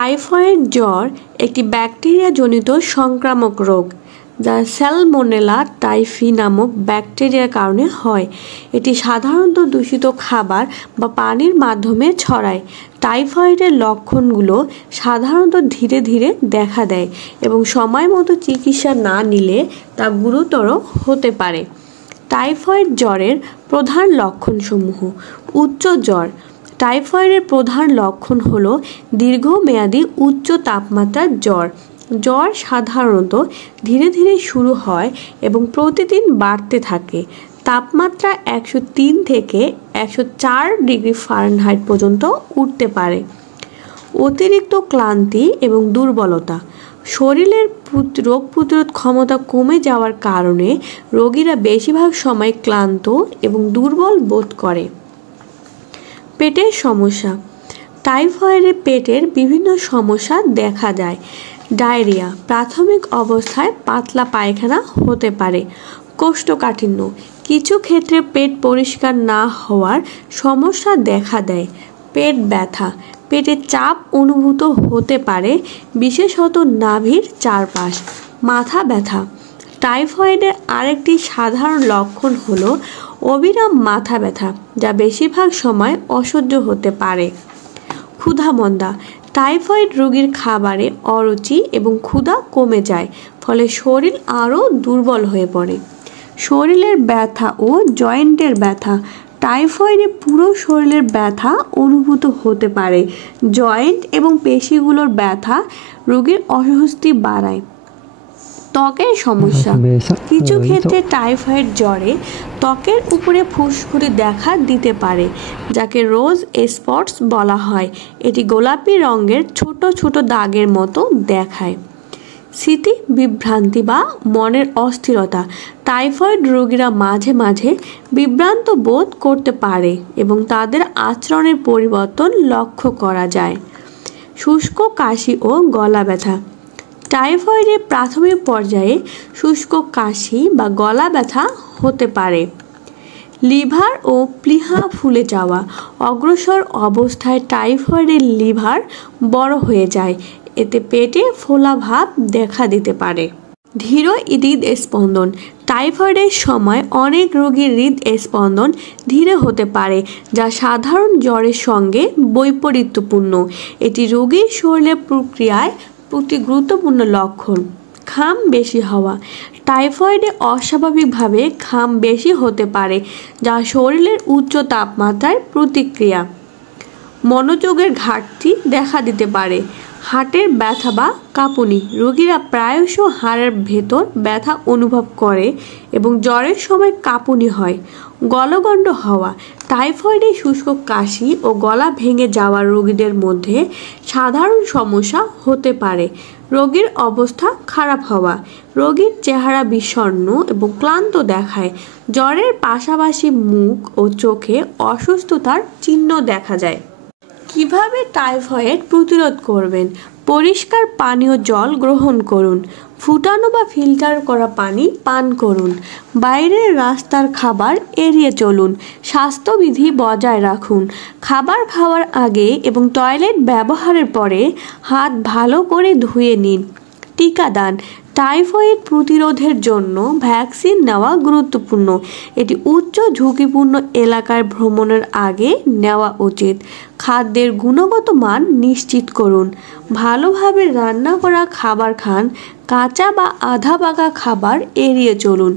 Typhoid জ্বর একটি ব্যাকটেরিয়াজনিত সংক্রামক রোগ যা স্যালমোনেলা টাইফি নামক ব্যাকটেরিয়ার কারণে হয়। এটি সাধারণত দূষিত খাবার বা পানির মাধ্যমে ছড়ায়। টাইফয়েডের লক্ষণগুলো সাধারণত ধীরে ধীরে দেখা দেয় এবং সময় মতো চিকিৎসা না নিলে তা গুরুতর হতে পারে। টাইফয়েড জ্বরের প্রধান লক্ষণসমূহ: উচ্চ জ্বর। টাইফয়েডের প্রধান লক্ষণ হল দীর্ঘমেয়াদী উচ্চ তাপমাত্রার জ্বর। জ্বর সাধারণত ধীরে ধীরে শুরু হয় এবং প্রতিদিন বাড়তে থাকে। তাপমাত্রা 103 থেকে 104 ডিগ্রি ফারেনহাইট পর্যন্ত উঠতে পারে। অতিরিক্ত ক্লান্তি এবং দুর্বলতা। শরীরের রোগ প্রতিরোধ ক্ষমতা কমে যাওয়ার কারণে রোগীরা বেশিরভাগ সময় ক্লান্ত এবং দুর্বল বোধ করে। পেটের সমস্যা। টাইফয়েডে পেটের বিভিন্ন সমস্যা দেখা যায়। ডায়রিয়া। প্রাথমিক অবস্থায় পাতলা পায়খানা হতে পারে। কোষ্ঠকাঠিন্য। কিছু ক্ষেত্রে পেট পরিষ্কার না হওয়ার সমস্যা দেখা দেয়। পেট ব্যথা। পেটে চাপ অনুভূত হতে পারে, বিশেষত নাভির চারপাশ। মাথা ব্যথা। টাইফয়েডের আরেকটি সাধারণ লক্ষণ হল অবিরাম মাথা ব্যথা, যা বেশিরভাগ সময় অসহ্য হতে পারে। ক্ষুধামন্দা। টাইফয়েড রোগীর খাবারে অরুচি এবং ক্ষুধা কমে যায়, ফলে শরীর আরও দুর্বল হয়ে পড়ে। শরীরের ব্যথা ও জয়েন্টের ব্যথা। টাইফয়েডে পুরো শরীরের ব্যথা অনুভূত হতে পারে। জয়েন্ট এবং পেশিগুলোর ব্যথা রোগীর অস্বস্তি বাড়ায়। ত্বকের সমস্যা। কিছু ক্ষেত্রে টাইফয়েড জ্বরে ত্বকের উপরে ফুসকুড়ি দেখা দিতে পারে, যাকে রোজ স্পটস বলা হয়। এটি গোলাপি রঙের ছোট ছোট দাগের মতো দেখায়। স্মৃতি বিভ্রান্তি বা মনের অস্থিরতা। টাইফয়েড রোগীরা মাঝে মাঝে বিভ্রান্ত বোধ করতে পারে এবং তাদের আচরণের পরিবর্তন লক্ষ্য করা যায়। শুষ্ক কাশি ও গলা ব্যথা। টাইফয়েডের প্রাথমিক পর্যায়ে শুষ্ক কাশি বা গলা ব্যথা হতে পারে। লিভার ও প্লীহা ফুলে যাওয়া। অগ্রসর অবস্থায় টাইফয়েডের লিভার বড় হয়ে যায়, এতে পেটে ফোলা ভাব দেখা দিতে পারে। ধীর হৃদস্পন্দন। টাইফয়েডের সময় অনেক রোগীর হৃদস্পন্দন ধীরে হতে পারে, যা সাধারণ জ্বরের সঙ্গে বৈপরীত্যপূর্ণ। এটি রোগীর শরীরের প্রক্রিয়ায় প্রতি গুরুত্বপূর্ণ লক্ষণ। ঘাম বেশি হওয়া। টাইফয়েডে অস্বাভাবিকভাবে ঘাম বেশি হতে পারে, যা শরীরের উচ্চ তাপমাত্রার প্রতিক্রিয়া। মনোযোগের ঘাটতি দেখা দিতে পারে। হার্টের ব্যথা বা কাঁপুনি। রোগীরা প্রায়শ হাড়ের ভেতর ব্যথা অনুভব করে এবং জ্বরের সময় কাঁপুনি হয়। গলগণ্ড হওয়া। টাইফয়েডে শুষ্ক কাশি ও গলা ভেঙে যাওয়া রোগীদের মধ্যে সাধারণ সমস্যা হতে পারে। রোগীর অবস্থা খারাপ হওয়া। রোগীর চেহারা বিষণ্ণ এবং ক্লান্ত দেখায়। জ্বরের পাশাপাশি মুখ ও চোখে অসুস্থতার চিহ্ন দেখা যায়। কিভাবে টাইফয়েড প্রতিরোধ করবেন? পরিষ্কার পানীয় জল গ্রহণ করুন। ফুটানো বা ফিল্টার করা পানি পান করুন। বাইরের রাস্তার খাবার এড়িয়ে চলুন। স্বাস্থ্যবিধি বজায় রাখুন। খাবার খাওয়ার আগে এবং টয়লেট ব্যবহারের পরে হাত ভালো করে ধুয়ে নিন। টিকাদান। টাইফয়েড প্রতিরোধের জন্য ভ্যাকসিন নেওয়া গুরুত্বপূর্ণ। এটি উচ্চ ঝুঁকিপূর্ণ এলাকায় ভ্রমণের আগে নেওয়া উচিত। খাদ্যের গুণগত মান নিশ্চিত করুন। ভালোভাবে রান্না করা খাবার খান। কাঁচা বা আধা পাকা খাবার এড়িয়ে চলুন।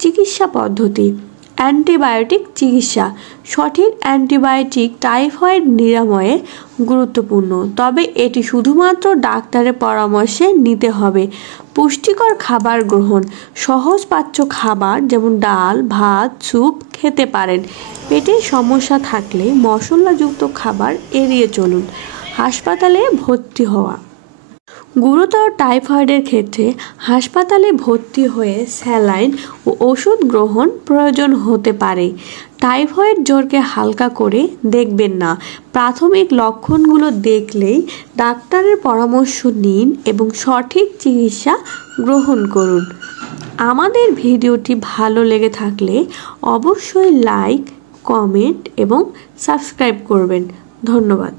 চিকিৎসা পদ্ধতি। অ্যান্টিবায়োটিক চিকিৎসা। সঠিক অ্যান্টিবায়োটিক টাইফয়েড নিরাময়ে গুরুত্বপূর্ণ, তবে এটি শুধুমাত্র ডাক্তারের পরামর্শে নিতে হবে। পুষ্টিকর খাবার গ্রহণ। সহজপাচ্য খাবার যেমন ডাল, ভাত, স্যুপ খেতে পারেন। পেটের সমস্যা থাকলে মশলাযুক্ত খাবার এড়িয়ে চলুন। হাসপাতালে ভর্তি হওয়া। গুরুতর টাইফয়েডের ক্ষেত্রে হাসপাতালে ভর্তি হয়ে স্যালাইন ও ওষুধ গ্রহণ প্রয়োজন হতে পারে। টাইফয়েড জ্বরকে হালকা করে দেখবেন না। প্রাথমিক লক্ষণগুলো দেখলেই ডাক্তারের পরামর্শ নিন এবং সঠিক চিকিৎসা গ্রহণ করুন। আমাদের ভিডিওটি ভালো লেগে থাকলে অবশ্যই লাইক, কমেন্ট এবং সাবস্ক্রাইব করবেন। ধন্যবাদ।